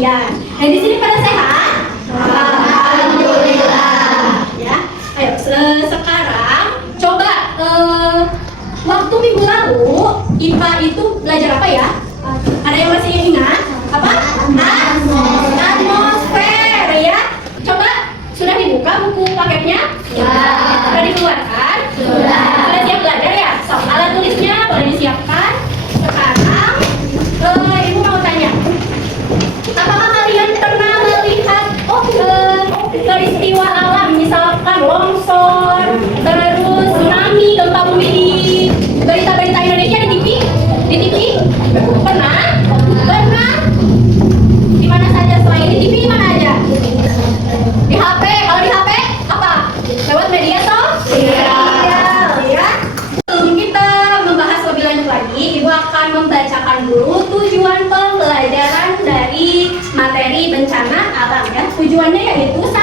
kalian. Dan di sini pada sehat? Alhamdulillah. Ya, ayo sekarang coba waktu minggu lalu IPA itu belajar apa ya? Ada yang masih ingat? Apa? Atmosfer ya. Coba sudah dibuka buku paketnya? Sudah dikeluarkan? Sudah siap belajar ya? So, alat tulisnya boleh disiapkan. Sekarang ibu mau tanya, apakah kalian pernah melihat peristiwa alam, misalkan longsor, terus tsunami, gempa bumi di berita-berita Indonesia di TV? Di TV? Pernah? Di mana saja selain di TV? Di mana aja? Di HP. Kalau di HP apa? Lewat media sosial ya. Sebelum kita membahas lebih lanjut lagi, ibu akan membacakan dulu tujuan pembelajaran dari materi bencana alam ya. Tujuannya yaitu 1.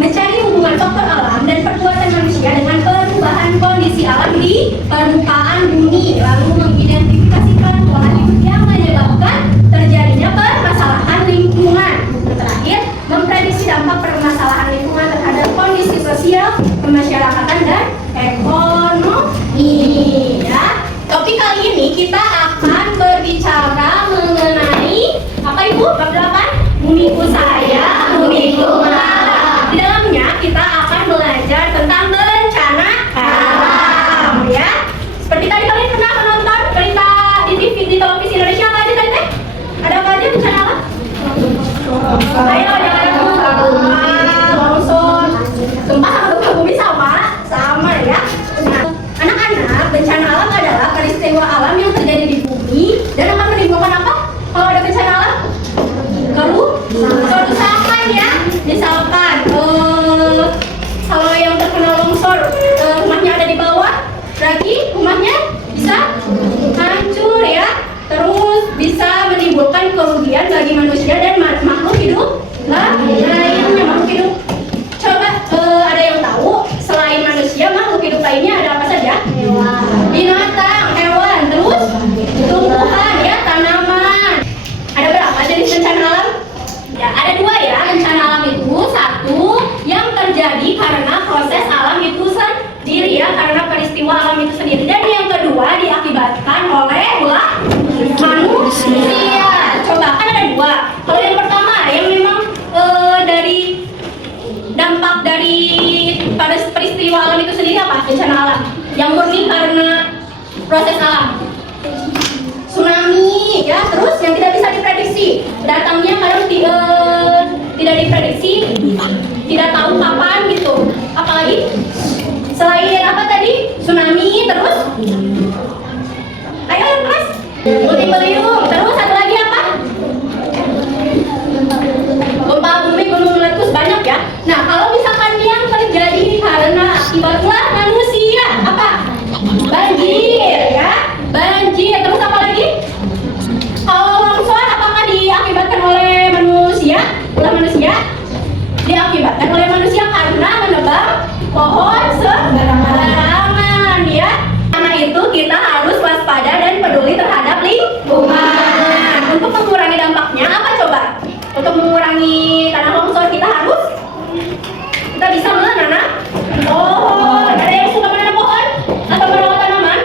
Mencari hubungan faktor alam dan perbuatan manusia dengan perubahan kondisi alam di permukaan bumi, lalu mengidentifikasikan pola hidup yang menyebabkan terjadinya permasalahan lingkungan. Terakhir, memprediksi dampak permasalahan lingkungan terhadap kondisi sosial, kemasyarakatan dan ekonomi ya. Topik kali ini kita akan berbicara mengenai apa Ibu? Bab 8, Bumiku Sayang, Bumiku Marah. Di dalamnya kita akan belajar tentang bencana alam ya. Seperti tadi kalian pernah menonton berita di TV, di televisi Indonesia apa aja tadi teh? Ada apa aja bencana alam? Ayo jangan lupa longsor, gempa sama gempa bumi sama ya. Nah, anak-anak, bencana alam adalah peristiwa alam yang terjadi di bumi dan akan menimbulkan apa? Kalau ada bencana alam? Kerusakan ya. Misalkan kalau yang terkena longsor, rumahnya ada di bawah, berarti rumahnya bisa hancur ya. Terus bisa menimbulkan kerugian bagi manusia dan makhluk hidup lainnya. Makhluk hidup, coba ada yang tahu selain manusia makhluk hidup lainnya ada apa saja? Binatang, hewan, terus tumbuhan ya, tanaman. Ada berapa jenis bencana alam? Ya, ada 2 ya. Bencana alam itu 1 yang terjadi karena proses alam itu sendiri ya, karena peristiwa alam itu sendiri. Dan yang kedua diakibatkan oleh ulah manusia. Coba kan ada 2. Kalau yang pertama yang memang dari dampak dari pada peristiwa alam itu sendiri apa? Bencana alam yang murni karena proses alam. Tsunami ya, terus yang tidak bisa diprediksi, datangnya kadang tidak diprediksi, tidak tahu kapan gitu. Apalagi selain apa tadi? Tsunami, terus ayo yang keras, puting beliung, terus satu lagi apa? Gempa bumi, gunung meletus, banyak ya. Nah, kalau misalkan yang terjadi karena akibat ulah manusia, apa? Banjir ya, banjir. Terus apa lagi? Kalau longsor apakah diakibatkan oleh manusia? Ulah manusia? Diakibatkan oleh manusia karena menebang pohon sembarangan ya. Karena itu kita harus waspada dan peduli terhadap lingkungan. Untuk mengurangi dampaknya apa coba? Untuk mengurangi tanah longsor kita bisa menanam pohon. Ada yang suka menanam pohon atau merawat tanaman?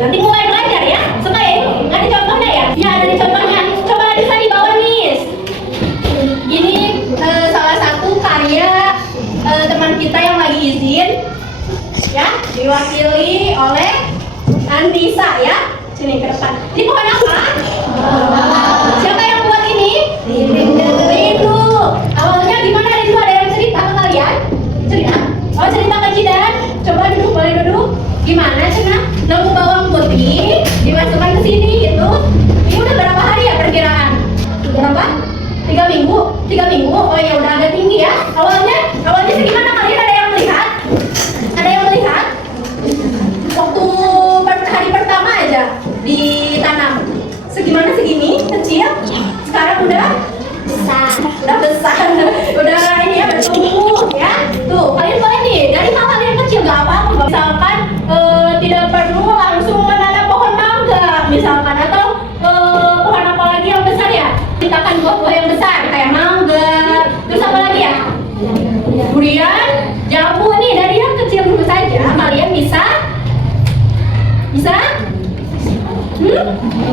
Nanti mulai belajar ya. Supaya ada contohnya ya. Ya ada di contohnya. Coba bisa di bawah nih. Ini salah satu karya teman kita yang lagi izin ya, diwakili oleh Antisa ya. Sini ke depan. Ini pohon apa? Siapa yang buat ini? Rindu. Awalnya gimana Rindu? Ada yang cerita ke kalian? Cerita? Oh, cerita ke Cidan. Coba duduk, boleh duduk. Gimana Cina? Nemu bawang putih dimasukkan ke sini gitu. Ini udah berapa hari ya perkiraan? Berapa? 3 minggu. 3 minggu. Oh ya udah agak tinggi ya. Awalnya segimana kalian ada yang melihat? Ada yang melihat? Waktu hari pertama aja ditanam. Segimana segini? Kecil? Sekarang udah besar. Udah besar. Udah ini ya bertumbuh ya. Tuh, kalian boleh nih dari hal yang kecil gak apa-apa. Misalkan tidak perlu langsung menanam pohon mangga misalkan, atau pohon apa lagi yang besar ya. Kita akan buah-buah yang besar kayak mangga. Terus apa lagi ya? Durian, jambu nih dari yang kecil dulu saja. Kalian bisa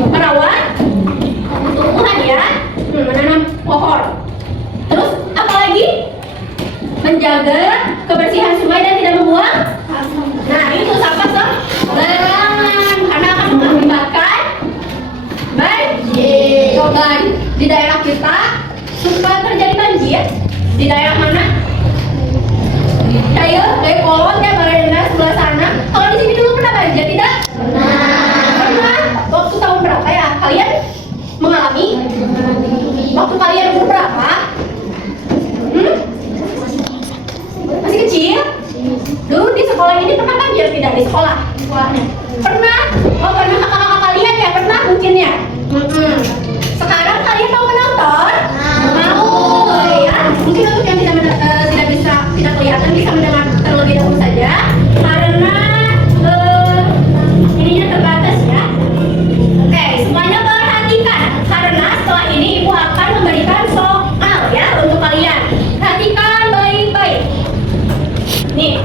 merawat tumbuhan ya, menanam pohon. Terus apa lagi? Menjaga kebersihan sungai dan tidak membuang. Nah itu sampah sembarangan karena akan mengakibatkan banjir. Coba di daerah kita suka terjadi banjir. Di daerah mana? Dari Kolon ya, Baradena sebelah sana. Kalau di sini dulu pernah banjir tidak? Pernah. Waktu tahun berapa ya? Kalian mengalami? Waktu kalian umur berapa? Masih kecil? Dulu di sekolah ini pernah banjir tidak di sekolah? Pernah? Oh pernah kakak-kakak kalian ya? Pernah mungkin ya? Sekarang kalian mau menonton? Mau ya? Mungkin untuk yang tidak kelihatan bisa mendengar terlebih dahulu saja karena ininya terbatas ya. Oke, semuanya perhatikan karena setelah ini ibu akan memberikan soal ya untuk kalian. Perhatikan baik-baik. Nih.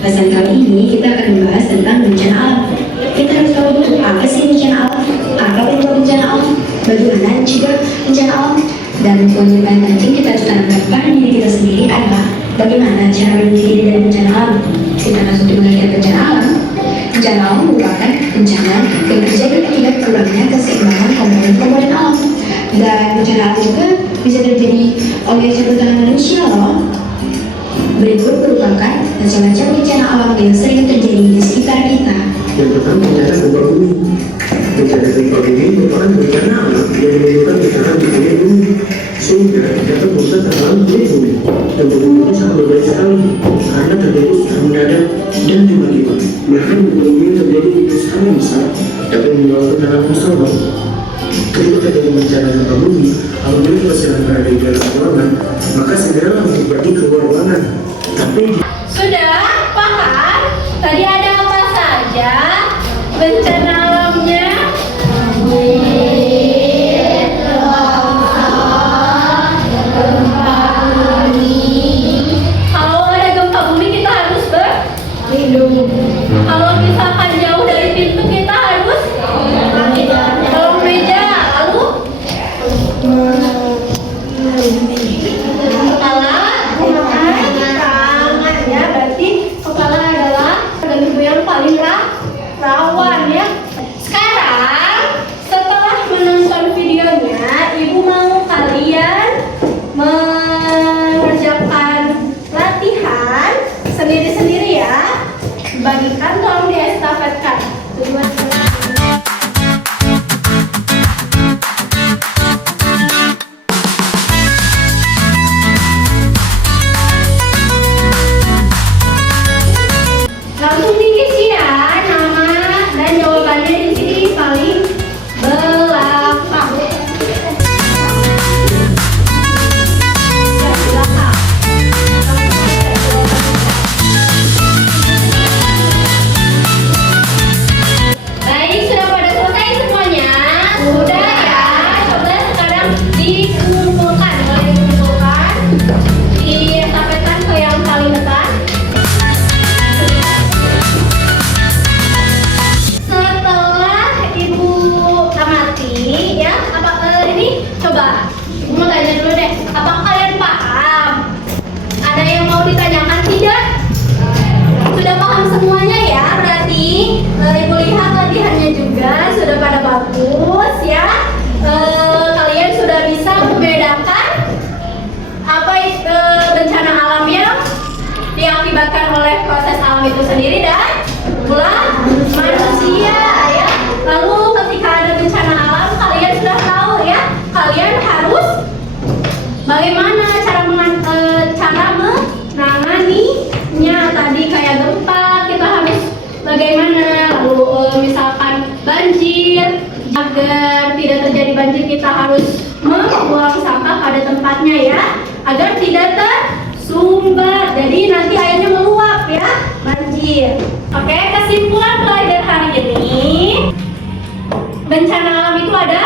Bahasan kali ini kita akan membahas tentang bencana alam. Kita harus tahu dulu apa sih bencana alam, apa itu bencana alam, bagaimana juga bencana alam, dan poin yang paling penting kita harus tanamkan pada diri kita sendiri adalah bagaimana cara melindungi diri dari bencana alam. Kita masuk di pengertian bencana alam. Bencana alam merupakan bencana yang terjadi akibat kurangnya keseimbangan komponen-komponen alam, dan bencana alam juga bisa terjadi oleh campur tangan manusia loh. Berikut merupakan macam-macam bencana alam yang sering terjadi di sekitar kita. Yang pertama bencana gempa bumi. Bencana gempa bumi merupakan bencana alam yang menimbulkan getaran di puncak bumi sehingga dapat merusak alam di bumi. Dan bumi ini sangat berbahaya sekali karena terjadi secara mendadak dan tiba-tiba. Bahkan bumi terjadi di skala besar dapat menyebabkan tanah longsor. Ketika terjadi bencana gempa bumi, apabila kita sedang berada di dalam ruangan, maka segera langsung pergi keluar ruangan. Tapi Sudah paham? Tadi ada apa saja bencana alamnya? Kalau ada gempa bumi kita harus berlindung. Kalau misalkan jauh dari pintu kita harus kolong meja. Lalu kepala, tangan ya, berarti kepala adalah organ tubuh yang paling rawan ya. Sekarang setelah menonton videonya, ibu mau kalian mengerjakan latihan sendiri-sendiri ya. Bagikan tolong diestafetkan. Langsung diisi ya nama dan jawabannya di sini paling belakang. Baik, sudah pada selesai semuanya? Sudah ya. Coba sekarang dikumpulkan, boleh dikumpulkan, diestafetkan ke yang paling depan. Setelah ibu amati ya, ini coba ibu mau tanya dulu deh, apakah kalian paham? Ada yang mau ditanyakan tidak? Sudah paham semuanya ya, berarti ibu lihat latihannya juga sudah pada bagus ya. Kalian sudah bisa membedakan apa itu bencana alam yang diakibatkan oleh proses alam itu sendiri dan ulah manusia ya. Lalu ketika ada bencana alam kalian sudah tahu ya, kalian harus bagaimana cara menanganinya. Tadi kayak gempa kita harus bagaimana, lalu misalkan banjir, agar tidak terjadi banjir kita harus membuang sampah pada tempatnya ya, agar tidak sumbat. Jadi nanti airnya meluap ya, banjir. Oke, kesimpulan pelajaran hari ini, bencana alam itu ada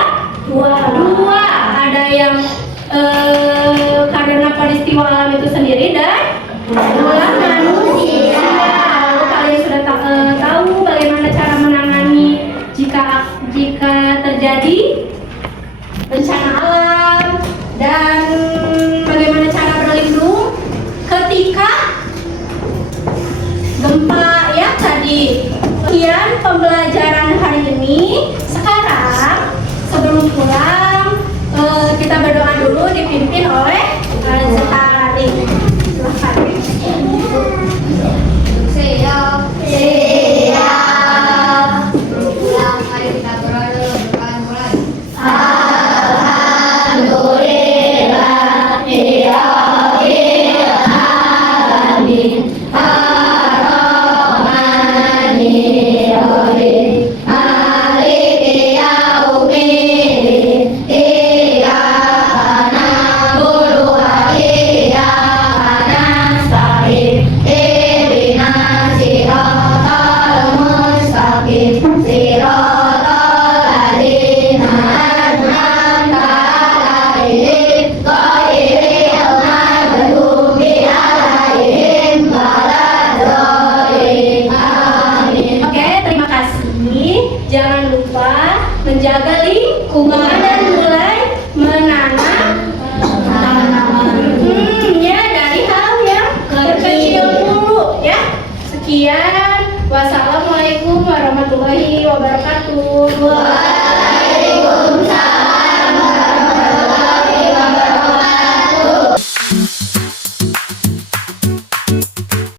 dua. Ada yang karena peristiwa alam itu sendiri dan ulah manusia. Lalu kalian sudah tahu bagaimana cara menangani jika terjadi bencana alam dan bagaimana cara berlindung ketika gempa ya tadi. Sekian pembelajaran hari ini. Sekarang sebelum pulang kita berdoa dulu dipimpin oleh Zahari. Silakan. Siap. Pulang, mari kita berdoa dulu. Mulai. Oke, terima kasih. Jangan lupa menjaga lingkungan dan mulai menanam ya dari hal yang terkecil dulu ya. Sekian. Wassalamualaikum warahmatullahi wabarakatuh.